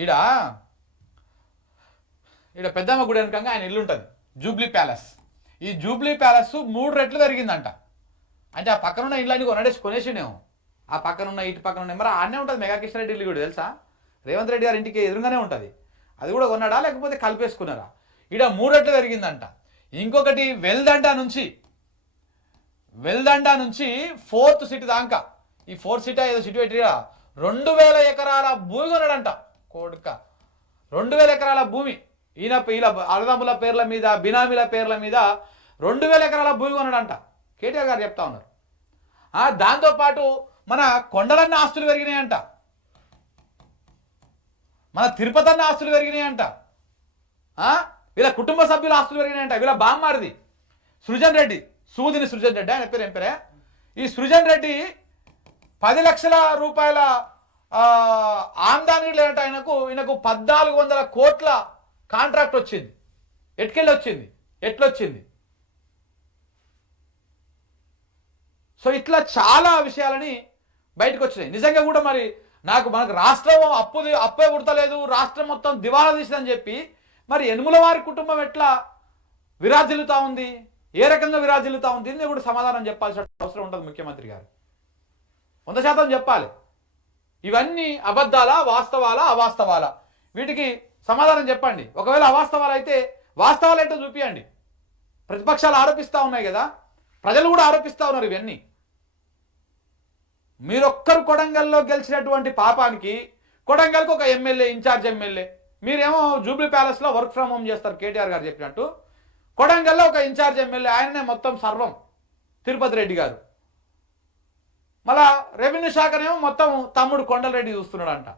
ఈడ ఈడ పెద్దమ్మ గుడి వెనకంగా ఆయన ఇల్లు ఉంటుంది, జూబ్లీ ప్యాలెస్. ఈ జూబ్లీ ప్యాలెస్ 3 రెట్లు పెరిగిందంట. అంటే ఆ పక్కనున్న ఇళ్ళని కొనేసిండేమో. ఆ పక్కనున్న ఇటు పక్కన మరి ఆడనే ఉంటుంది మెగా కిషన్ రెడ్డి ఇల్లు కూడా తెలుసా, రేవంత్ రెడ్డి గారి ఇంటికి ఎదురుగానే ఉంటుంది. అది కూడా కొన్నాడా లేకపోతే కలిపేసుకున్నారా? ఈడ 3 రెట్లు పెరిగిందంట. ఇంకొకటి వెల్దండ నుంచి 4th సిటీ దాకా, ఈ 4th సిటీ ఏదో సిటీ పెట్టిగా 2000 ఎకరాల భూమి కొన్నాడంట కొడుక. 2000 ఎకరాల భూమి ఈయన అన్నదమ్ముల పేర్ల మీద, బినామీల పేర్ల మీద 2000 ఎకరాల భూమి కొన్నాడంట. కేటీఆర్ గారు చెప్తా ఉన్నారు. దాంతోపాటు మన కొండలన్న ఆస్తులు పెరిగినాయంట, మన తిరుపతి అన్న ఆస్తులు పెరిగినాయంట, వీళ్ళ కుటుంబ సభ్యుల ఆస్తులు పెరిగినాయంట. వీళ్ళ బామ్మారిది సృజన్ రెడ్డి, సూదిని సృజన్ రెడ్డి, ఆయన పేరు ఏం పేరే? ఈ సృజన్ రెడ్డి 10 లక్షల రూపాయల ఆమ్దాని లేనట్టు ఈయనకు 1400 కోట్ల కాంట్రాక్ట్ వచ్చింది. ఎట్లొచ్చింది? సో ఇట్లా చాలా విషయాలని బయటకు వచ్చినాయి. నిజంగా కూడా మరి మనకు రాష్ట్రం అప్పే పుడతలేదు, రాష్ట్రం మొత్తం దివాలా తీసిందని చెప్పి మరి యనుమల వారి కుటుంబం ఎట్లా విరాజిల్లుతా ఉంది, ఏ రకంగా విరాజిల్లుతా ఉంది, దీన్ని కూడా సమాధానం చెప్పాల్సిన అవసరం ఉంటుంది ముఖ్యమంత్రి గారు. 100% చెప్పాలి. ఇవన్నీ అబద్ధాలా, వాస్తవాలా, అవాస్తవాలా, వీటికి సమాధానం చెప్పండి. ఒకవేళ అవాస్తవాలు అయితే వాస్తవాలు ఏంటో చూపియండి. ప్రతిపక్షాలు ఆరోపిస్తూ ఉన్నాయి కదా, ప్రజలు కూడా ఆరోపిస్తూ ఉన్నారు ఇవన్నీ. మీరొక్కరు కొడంగల్లో గెలిచినటువంటి పాపానికి కొడంగల్కి ఒక ఎమ్మెల్యే, ఇన్ఛార్జ్ ఎమ్మెల్యే, మీరేమో జూబ్లీ ప్యాలెస్లో వర్క్ ఫ్రమ్ హోమ్ చేస్తారు కేటీఆర్ గారు చెప్పినట్టు. కొడంగల్లో ఒక ఇన్ఛార్జ్ ఎమ్మెల్యే, ఆయననే మొత్తం సర్వం, తిరుపతి రెడ్డి గారు. మళ్ళా రెవెన్యూ శాఖనేమో మొత్తం తమ్ముడు కొండలరెడ్డి చూస్తున్నాడంట.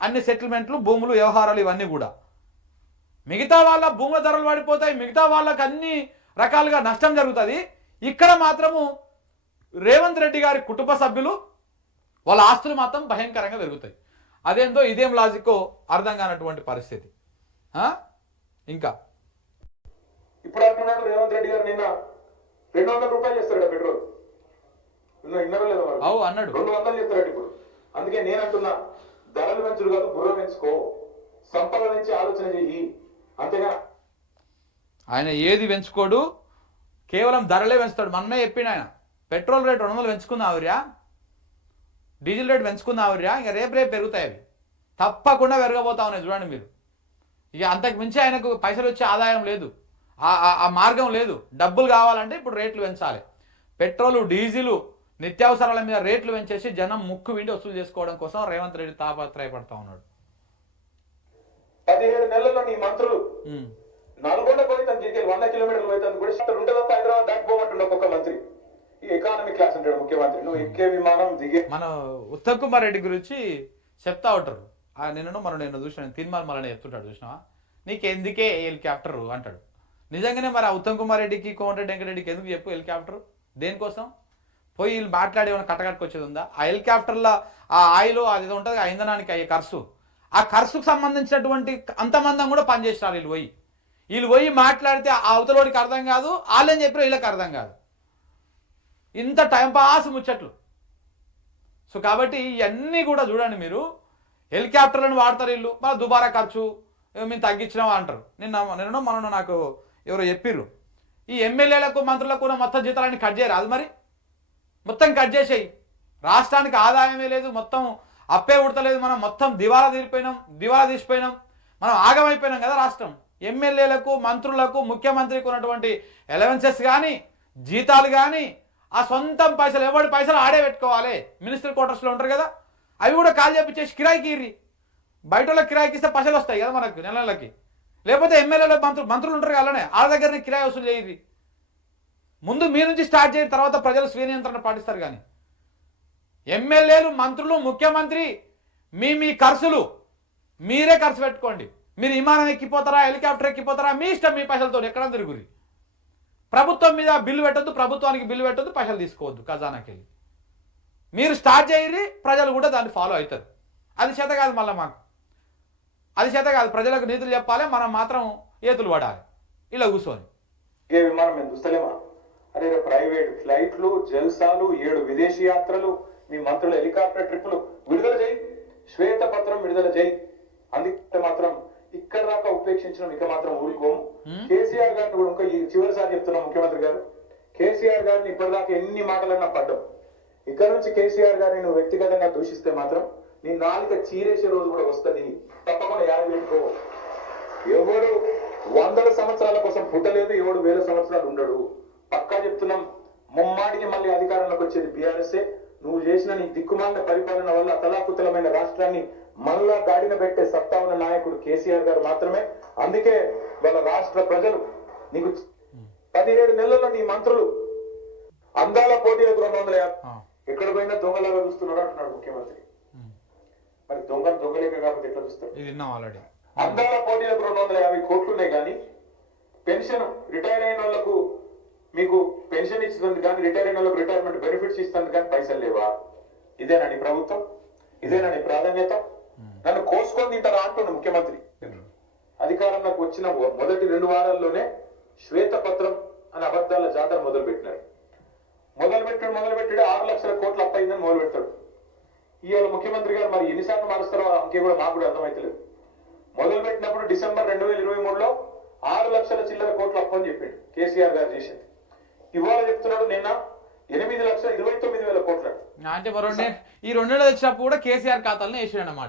అన్ని సెటిల్మెంట్లు, భూములు, వ్యవహారాలు ఇవన్నీ కూడా. మిగతా వాళ్ళ భూముల ధరలు పడిపోతాయి, మిగతా వాళ్ళకి అన్ని రకాలుగా నష్టం జరుగుతుంది. ఇక్కడ మాత్రము రేవంత్ రెడ్డి గారి కుటుంబ సభ్యులు వాళ్ళ ఆస్తులు మాత్రం భయంకరంగా పెరుగుతాయి. అదేందో ఇదేం లాజికో అర్థం కానటువంటి పరిస్థితి. ఇంకా ఇప్పుడు అంటున్నాడు రేవంత్ రెడ్డి గారు, నిన్న 200 రూపాయలు చేస్తాడు పెట్రోల్, ఇన్నరో లేదో అన్నాడు, 200 చేస్తాడు ఇప్పుడు. అందుకే నేను అంటున్నా, ధరలు పెంచుడు కాదు, బుర్ర పెంచుకో, సంపద నుంచి ఆలోచన చెయ్యి, అంతేగా. ఆయన ఏది పెంచుకోడు, కేవలం ధరలే పెంచుతాడు. మొన్నే చెప్పిండు ఆయన, పెట్రోల్ రేట్ 200 పెంచుకుందావుర్యా, డీజిల్ రేట్ పెంచుకుందావుర్యా, ఇంకా రేపు పెరుగుతాయి. అవి తప్పకుండా పెరగబోతా ఉన్నాయి చూడండి మీరు. ఇక అంతకు మించి ఆయనకు పైసలు వచ్చే ఆదాయం లేదు, ఆ మార్గం లేదు. డబ్బులు కావాలంటే ఇప్పుడు రేట్లు పెంచాలి. పెట్రోలు, డీజిలు, నిత్యావసరాల మీద రేట్లు పెంచేసి జనం ముక్కు విండి వసూలు చేసుకోవడం కోసం రేవంత్ రెడ్డి తాపత్రయపడతా ఉన్నాడు. 17 నెలల్లో నీ మంత్రులు నల్గొండ పోయి తన జిల్లాకి 100 కిలోమీటర్లు పోయి కూడా ఉంటే తప్ప హైదరాబాద్ దాటిపోమంటుండే ఒక్కొక్క మంత్రి. ఈ ఎకానమీ క్లాస్ అంటాడు ముఖ్యమంత్రి. నువ్వు ఎక్కే విమానం దిగే. మన ఉత్తమ్ కుమార్ రెడ్డి గురించి చెప్తా ఉంటారు. నేను చూసిన తిరుమల మళ్ళీ చెప్తుంటాడు, చూసినావా, నీకు ఎందుకే హెలికాప్టర్ అంటాడు. నిజంగానే మరి ఆ ఉత్తమ్ కుమార్ రెడ్డికి, కోమటిరెడ్డి వెంకటరెడ్డికి ఎందుకు చెప్పు హెలికాప్టర్? దేనికోసం? పోయి వీళ్ళు మాట్లాడి ఏమైనా కట్టకట్టుకొచ్చేది ఉందా? ఆ హెలికాప్టర్లో ఆ ఆయిల్ అది ఉంటుంది, ఆ ఇంధనానికి అయ్యే ఖర్చు, ఆ ఖర్చుకు సంబంధించినటువంటి అంతమందం కూడా పనిచేసినారు. వీళ్ళు పోయి మాట్లాడితే ఆ అవతలోడికి అర్థం కాదు, వాళ్ళని చెప్పిన వీళ్ళకి అర్థం కాదు. ఇంత టైంపాస్ ముచ్చట్లు. సో కాబట్టి ఇవన్నీ కూడా చూడండి మీరు, హెలికాప్టర్లను వాడతారు వీళ్ళు, మళ్ళీ దుబారా ఖర్చు మేము తగ్గించినాం అంటారు. నిన్న నాకు ఎవరో చెప్పిర్రు, ఈ ఎమ్మెల్యేలకు, మంత్రులకు కూడా మొత్తం జీతాలన్నీ కట్ చేయరు. అది మరి మొత్తం కట్ చేసేయి, రాష్ట్రానికి ఆదాయమే లేదు, మొత్తం అప్పే ఉడతలేదు, మనం మొత్తం దివాలా తీసిపోయినాం, మనం ఆగమైపోయినాం కదా రాష్ట్రం. ఎమ్మెల్యేలకు, మంత్రులకు, ముఖ్యమంత్రికి ఉన్నటువంటి అలవెన్సెస్ కానీ, జీతాలు కానీ, ఆ సొంతం పైసలు, ఎవరి పైసలు ఆడే పెట్టుకోవాలి. మినిస్టర్ క్వార్టర్స్లో ఉంటారు కదా, అవి కూడా కాల్ చేపించేసి కిరాయికి ఇర్రి. బయట వాళ్ళకి కిరాయికి ఇస్తే పైసలు వస్తాయి కదా మనకు నెలలకి. లేకపోతే ఎమ్మెల్యేలు, మంత్రులు ఉంటారు కదా, అలానే వాళ్ళ దగ్గరనే కిరాయి వసూలు చేయరు. ముందు మీ నుంచి స్టార్ట్ చేయరు, తర్వాత ప్రజలు స్వీయ నియంత్రణ పాటిస్తారు. కానీ ఎమ్మెల్యేలు, మంత్రులు, ముఖ్యమంత్రి మీ ఖర్చులు మీరే ఖర్చు పెట్టుకోండి. మీరు విమానం ఎక్కిపోతారా, హెలికాప్టర్ ఎక్కిపోతారా, మీ ఇష్టం, మీ పైసలతో ఎక్కడ తిరుగురి. ప్రభుత్వం మీద బిల్లు పెట్టొద్దు, ప్రభుత్వానికి బిల్లు పెట్టొద్దు, పైసలు తీసుకోవద్దు ఖజానాకి వెళ్ళి. మీరు స్టార్ట్ చేయరి, ప్రజలు కూడా దాన్ని ఫాలో అవుతారు. అది చేత కాదు, మళ్ళీ మాకు అది చేత కాదు. ప్రజలకు నీతులు చెప్పాలి, మనం మాత్రం ఏతులు పడాలి ఇలా కూర్చొని. ఏ విమానం మేము చూస్తలేమా? అరే ప్రైవేట్ ఫ్లైట్లు, జల్సాలు, 7 విదేశీ యాత్రలు, మీ మంత్రుల హెలికాప్టర్ ట్రిప్పులు విడుదల చేయి, శ్వేతపత్రం విడుదల చేయి. అందుకే మాత్రం ఇక్కడ దాకా ఉపేక్షించడం ఇక మాత్రం ఊరుకోము. కేసీఆర్ గారిని కూడా ఇంకా ఈ చివరిసారి చెప్తున్నాం ముఖ్యమంత్రి గారు, కేసీఆర్ గారిని ఇప్పటిదాకా ఎన్ని మాటలన్నా పడ్డాం. ఇక్కడ నుంచి కేసీఆర్ గారిని నువ్వు వ్యక్తిగతంగా దూషిస్తే మాత్రం నీ నాలుక చీరేసే రోజు కూడా వస్తుంది. తప్పకుండా యాద పెట్టుకో. ఎవడు 100 సంవత్సరాల కోసం పుట్టలేదు, ఎవడు 1000 సంవత్సరాలు ఉండడు. పక్కా చెప్తున్నాం, ముమ్మాటికి మళ్ళీ అధికారంలోకి వచ్చేది బీఆర్ఎస్ఏ. నువ్వు చేసిన నీ దిక్కుమాలిన పరిపాలన వల్ల అతలాకుతలమైన రాష్ట్రాన్ని మళ్ళా గాడిన పెట్టే సత్తా ఉన్న నాయకుడు కేసీఆర్ గారు మాత్రమే. అందుకే వాళ్ళ రాష్ట్ర ప్రజలు నీకు 17 నెలల్లో నీ మంత్రులు అందాల పోటీలకు 250 ఎక్కడ పోయినా దొంగలాగా చూస్తున్నాడు అంటున్నాడు ముఖ్యమంత్రి. మరి దొంగలేక కాబట్టి ఎట్లా చూస్తారు? ఆల్రెడీ అందాల పోటీలకు 250 కోట్లు ఉన్నాయి, కానీ పెన్షన్ రిటైర్ అయిన వాళ్ళకు మీకు పెన్షన్ ఇస్తుంది కానీ రిటైర్ అయిన వాళ్ళకు రిటైర్మెంట్ బెనిఫిట్స్ ఇస్తుంది కానీ పైసలు లేవా? ఇదేనా నీ ప్రభుత్వం? ఇదేనా నీ ప్రాధాన్యత? నన్ను కోసుకొని తింటారా అంటున్న ముఖ్యమంత్రి. అధికారంలోకి వచ్చిన మొదటి 2 వారాల్లోనే శ్వేతపత్రం అనే అబద్ధాల జాతర మొదలుపెట్టాడు. మొదలుపెట్టాడు 6 లక్షల కోట్ల అప్పయిందని మొదలు పెడతాడు. ఇవాళ ముఖ్యమంత్రి గారు మరి ఎన్నిసార్లు మారుస్తారో అంకే కూడా మాకు కూడా అర్థమైతలేదు. మొదలు పెట్టినప్పుడు డిసెంబర్ 2023లో 6 లక్షల చిల్లర కోట్ల అప్పు అని చెప్పాడు కేసీఆర్ గారు చేసింది. ఇవాళ చెప్తున్నాడు నిన్న 8,29,000 కోట్లు. అంటే ఈ 2 నెలలు వచ్చినప్పుడు కూడా కేసీఆర్ ఖాతాలను వేసాడు అన్నమాట.